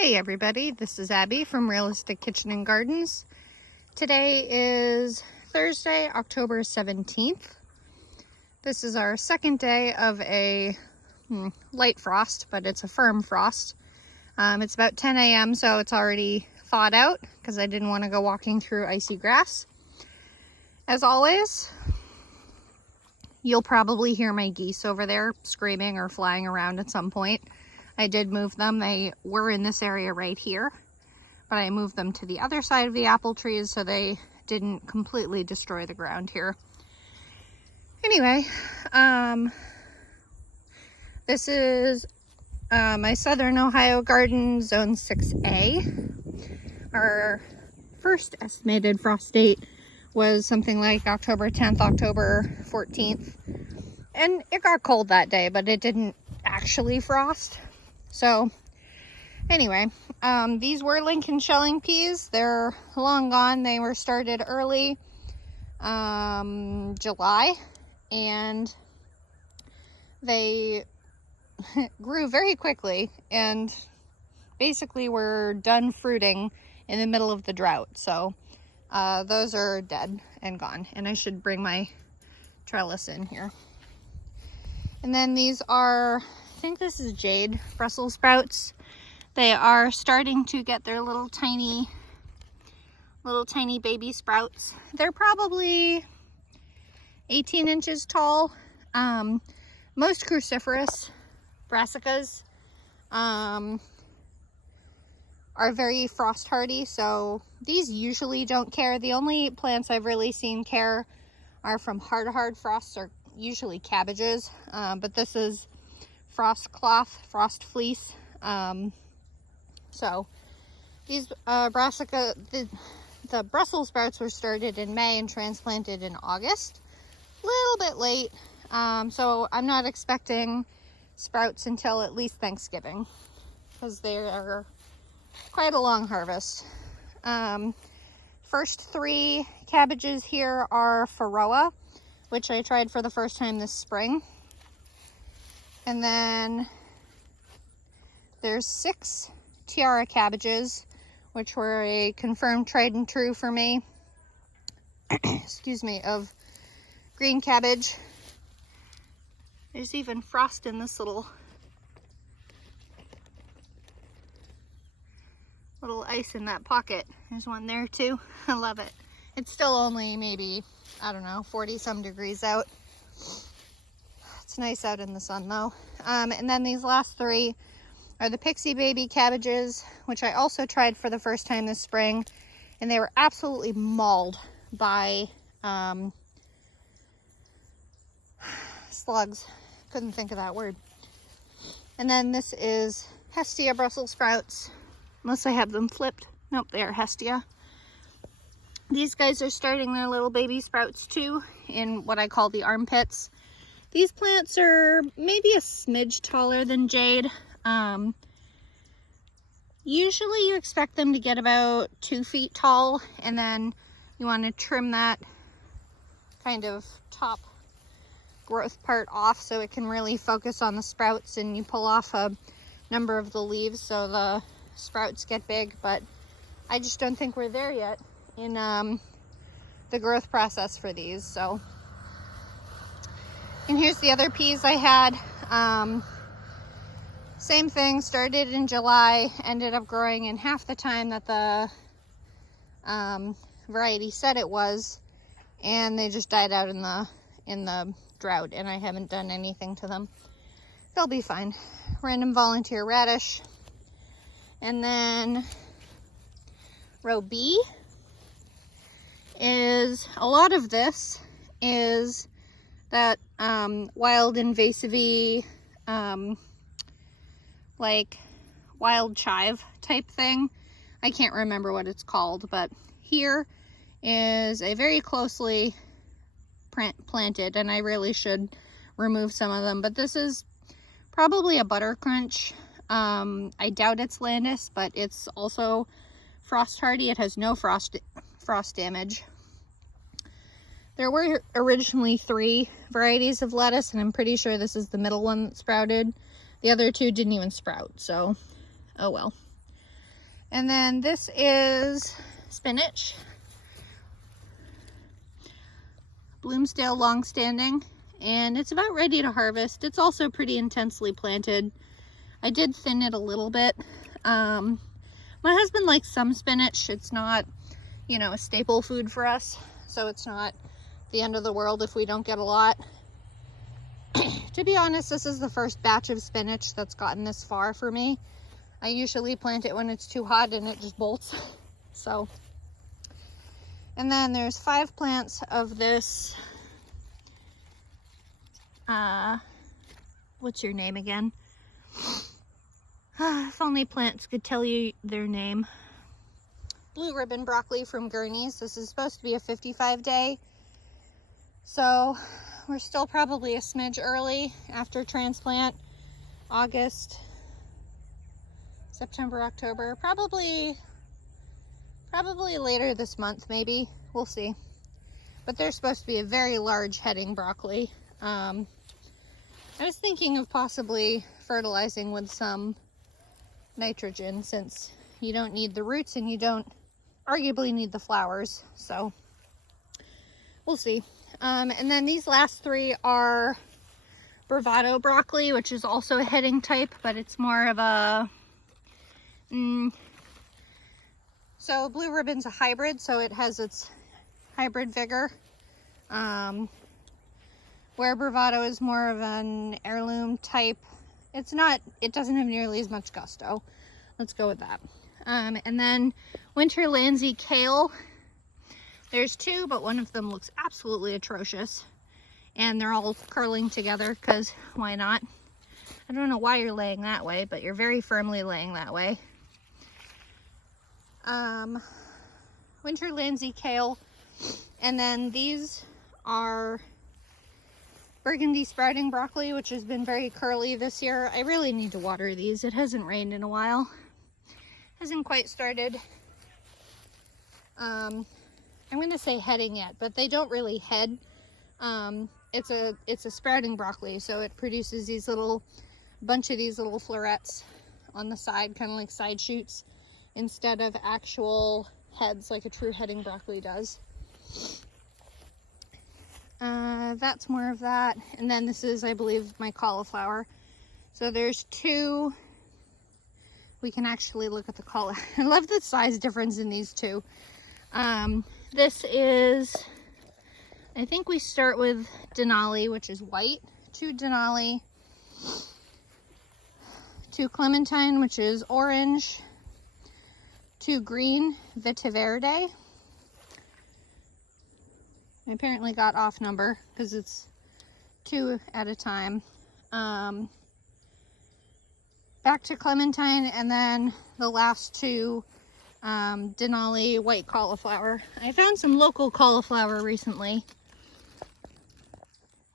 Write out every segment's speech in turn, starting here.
Hey everybody, this is Abby from Realistic Kitchen and Gardens. Today is Thursday, October 17th. This is our second day of a light frost, but it's a firm frost. It's about 10 a.m. so it's already thawed out because I didn't want to go walking through icy grass. As always, you'll probably hear my geese over there screaming or flying around at some point. I did move them. They were in this area right here, but I moved them to the other side of the apple trees so they didn't completely destroy the ground here. Anyway, this is my Southern Ohio garden, Zone 6A. Our first estimated frost date was something like October 10th, October 14th. And it got cold that day, but it didn't actually frost. So anyway, these were Lincoln shelling peas. They're long gone. They were started early July, and they grew very quickly and basically were done fruiting in the middle of the drought. So those are dead and gone, and I should bring my trellis in here. And then these are, I think this is jade Brussels sprouts. They are starting to get their little tiny baby sprouts. They're probably 18 inches tall. Most cruciferous brassicas are very frost hardy, so these usually don't care. The only plants I've really seen care are from hard frosts, or usually cabbages, but this is frost cloth, frost fleece. So these brassica, the Brussels sprouts were started in May and transplanted in August. A little bit late, so I'm not expecting sprouts until at least Thanksgiving, because they are quite a long harvest. First three cabbages here are Faroa, which I tried for the first time this spring. And then there's 6 tiara cabbages, which were a confirmed tried and true for me, excuse me, of green cabbage. There's even frost in this little ice in that pocket. There's one there too. I love it. It's still only maybe, I don't know, 40 some degrees out. It's nice out in the sun though. And then these last 3 are the Pixie Baby cabbages, which I also tried for the first time this spring, and they were absolutely mauled by slugs. Couldn't think of that word. And then this is Hestia Brussels sprouts, unless I have them flipped. Nope, they are Hestia. These guys are starting their little baby sprouts too, in what I call the armpits. These plants are maybe a smidge taller than jade. Usually you expect them to get about 2 feet tall, and then you want to trim that kind of top growth part off so it can really focus on the sprouts, and you pull off a number of the leaves so the sprouts get big. But I just don't think we're there yet in the growth process for these. So, and here's the other peas I had. Same thing, started in July, ended up growing in half the time that the variety said it was, and they just died out in the drought, and I haven't done anything to them. They'll be fine. Random volunteer radish. And then row B is, a lot of this is that wild invasive-y, like wild chive type thing. I can't remember what it's called, but here is a very closely planted, and I really should remove some of them, but this is probably a buttercrunch. I doubt it's Landis, but it's also frost hardy. It has no frost damage. There were originally 3 varieties of lettuce, and I'm pretty sure this is the middle one that sprouted. The other 2 didn't even sprout, so oh well. And then this is spinach. Bloomsdale longstanding, and it's about ready to harvest. It's also pretty intensely planted. I did thin it a little bit. My husband likes some spinach. It's not, you know, a staple food for us, so it's not the end of the world if we don't get a lot. To be honest, this is the first batch of spinach that's gotten this far for me. I usually plant it when it's too hot and it just bolts. So, and then there's 5 plants of this, what's your name again? If only plants could tell you their name. Blue ribbon broccoli from Gurney's. This is supposed to be a 55-day. So we're still probably a smidge early after transplant. August, September, October, probably later this month, maybe. We'll see. But they're supposed to be a very large heading broccoli. I was thinking of possibly fertilizing with some nitrogen, since you don't need the roots and you don't arguably need the flowers. So we'll see. And then these last 3 are Bravado broccoli, which is also a heading type, but it's more of a so Blue Ribbon's a hybrid, so it has its hybrid vigor, where Bravado is more of an heirloom type. It doesn't have nearly as much gusto. Let's go with that. And then Winter Landsea kale. There's 2, but one of them looks absolutely atrocious. And they're all curling together, because why not? I don't know why you're laying that way, but you're very firmly laying that way. Winter Landsea kale. And then these are Burgundy sprouting broccoli, which has been very curly this year. I really need to water these. It hasn't rained in a while. Hasn't quite started. I'm going to say heading yet, but they don't really head. It's a sprouting broccoli, so it produces these bunch of these little florets on the side, kind of like side shoots, instead of actual heads like a true heading broccoli does. That's more of that. And then this is, I believe, my cauliflower. So there's 2. We can actually look at the cauliflower. I love the size difference in these 2. This is, I think we start with Denali, which is white. 2 Denali. 2 Clementine, which is orange. 2 green Vita Verde. I apparently got off number because it's 2 at a time. Back to Clementine, and then the last 2 Denali white cauliflower. I found some local cauliflower recently.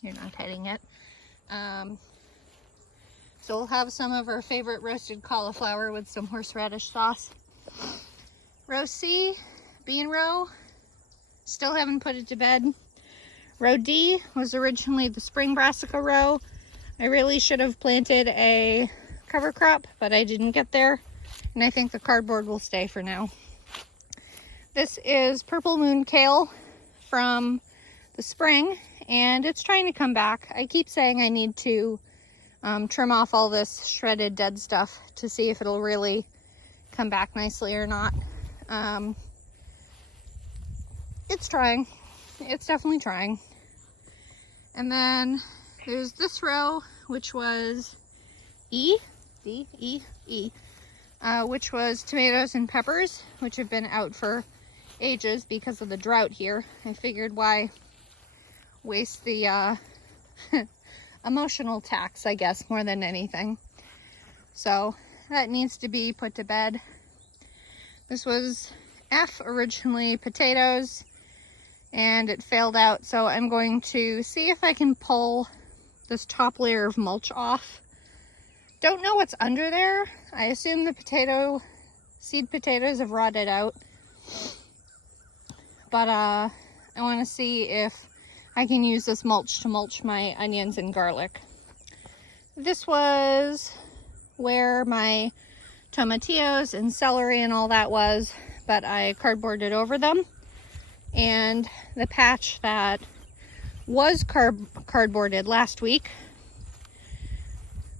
You're not heading it. So we'll have some of our favorite roasted cauliflower with some horseradish sauce. Row C, bean row. Still haven't put it to bed. Row D was originally the spring brassica row. I really should have planted a cover crop, but I didn't get there. And I think the cardboard will stay for now. This is Purple Moon kale from the spring, and it's trying to come back. I keep saying I need to trim off all this shredded dead stuff to see if it'll really come back nicely or not. It's trying. It's definitely trying. And then there's this row, which was which was tomatoes and peppers, which have been out for ages because of the drought here. I figured why waste the emotional tax, I guess, more than anything. So that needs to be put to bed. This was F, originally potatoes, and it failed out. So I'm going to see if I can pull this top layer of mulch off. Don't know what's under there. I assume the seed potatoes have rotted out. But I want to see if I can use this mulch to mulch my onions and garlic. This was where my tomatillos and celery and all that was, but I cardboarded over them. And the patch that was cardboarded last week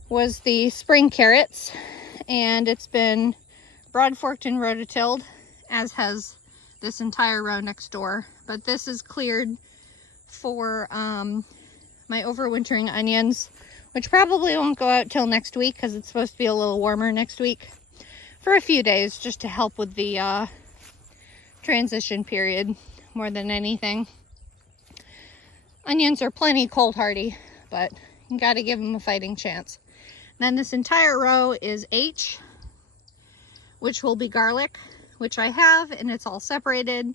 was the spring carrots, and it's been broad forked and rototilled, as has this entire row next door. But this is cleared for my overwintering onions, which probably won't go out till next week because it's supposed to be a little warmer next week, for a few days, just to help with the transition period more than anything. Onions are plenty cold hardy, but you gotta give them a fighting chance. And then this entire row is H, which will be garlic, which I have, and it's all separated.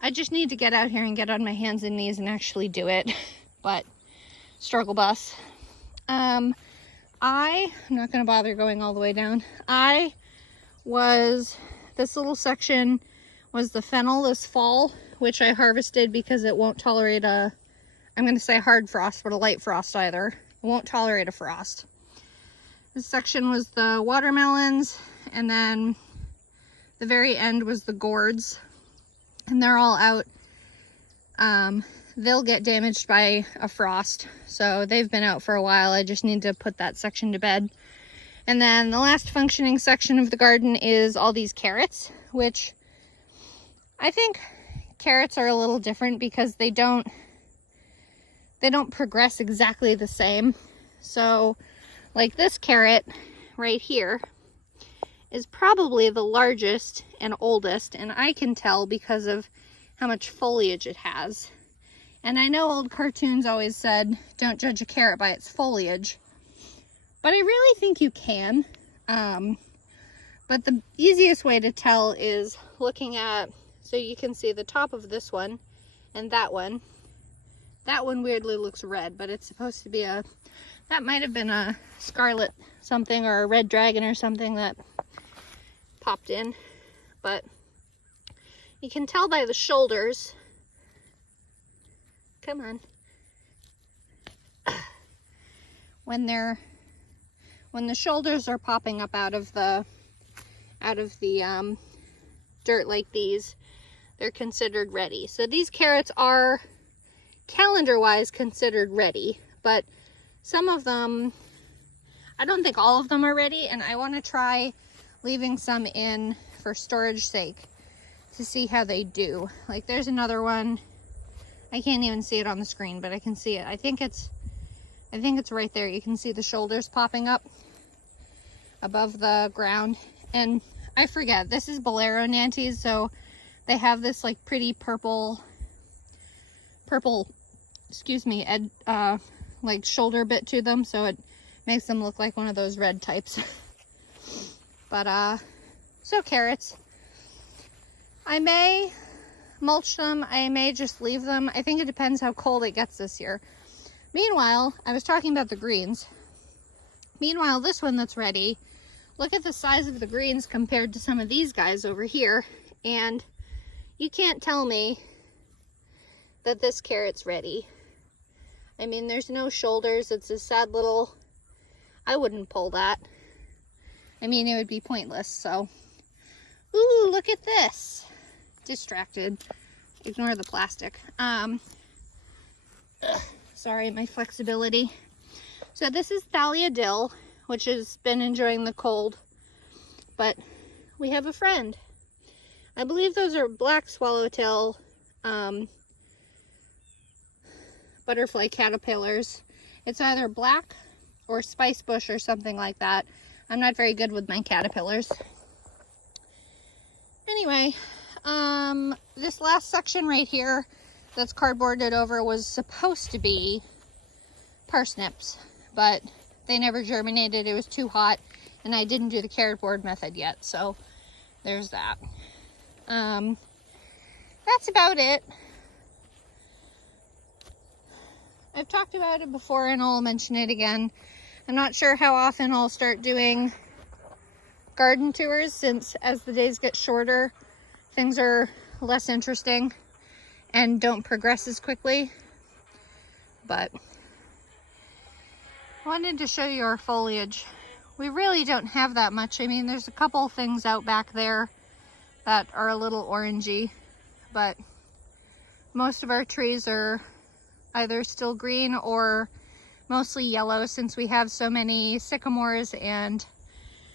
I just need to get out here and get on my hands and knees and actually do it, but struggle bus. I'm not gonna bother going all the way down. This little section was the fennel this fall, which I harvested because it won't tolerate I'm gonna say hard frost, but a light frost either. It won't tolerate a frost. This section was the watermelons, and then the very end was the gourds, and they're all out. They'll get damaged by a frost, so they've been out for a while. I just need to put that section to bed. And then the last functioning section of the garden is all these carrots, which I think carrots are a little different because they don't progress exactly the same. So like this carrot right here is probably the largest and oldest, and I can tell because of how much foliage it has. And I know old cartoons always said, don't judge a carrot by its foliage, but I really think you can. But the easiest way to tell is looking at, so you can see the top of this one and that one. That one weirdly looks red, but it's supposed to be that might have been a scarlet something or a red dragon or something that popped in. But you can tell by the shoulders. Come on. When the shoulders are popping up out of the dirt like these, they're considered ready. So these carrots are calendar-wise considered ready, but some of them, I don't think all of them are ready, and I want to try leaving some in for storage sake to see how they do. Like there's another one. I can't even see it on the screen, but I can see it. I think it's right there. You can see the shoulders popping up above the ground. And I forget, this is Bolero Nantes, so they have this like pretty purple, excuse me, like shoulder bit to them, so it makes them look like one of those red types. But so carrots, I may mulch them, I may just leave them. I think it depends how cold it gets this year. Meanwhile, I was talking about the greens. Meanwhile, this one that's ready, look at the size of the greens compared to some of these guys over here, and you can't tell me that this carrot's ready. I mean, there's no shoulders. It's a sad little, I wouldn't pull that. I mean, it would be pointless, so. Ooh, look at this. Distracted. Ignore the plastic. Sorry, my flexibility. So this is Thalia dill, which has been enjoying the cold, but we have a friend. I believe those are black swallowtail butterfly caterpillars. It's either black or spice bush or something like that. I'm not very good with my caterpillars. Anyway, this last section right here that's cardboarded over was supposed to be parsnips, but they never germinated. It was too hot, and I didn't do the carrot board method yet, so there's that. That's about it. I've talked about it before and I'll mention it again. I'm not sure how often I'll start doing garden tours, since as the days get shorter, things are less interesting and don't progress as quickly. But I wanted to show you our foliage. we really don't have that much. I mean, there's a couple things out back there that are a little orangey, but most of our trees are either still green or mostly yellow, since we have so many sycamores and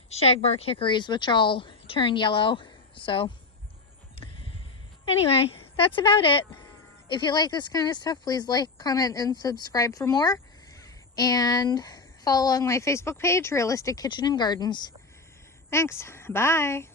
shagbark hickories, which all turn yellow. So anyway, that's about it. If you like this kind of stuff, please like, comment, and subscribe for more. And follow along my Facebook page, Realistic Kitchen and Gardens. Thanks. Bye.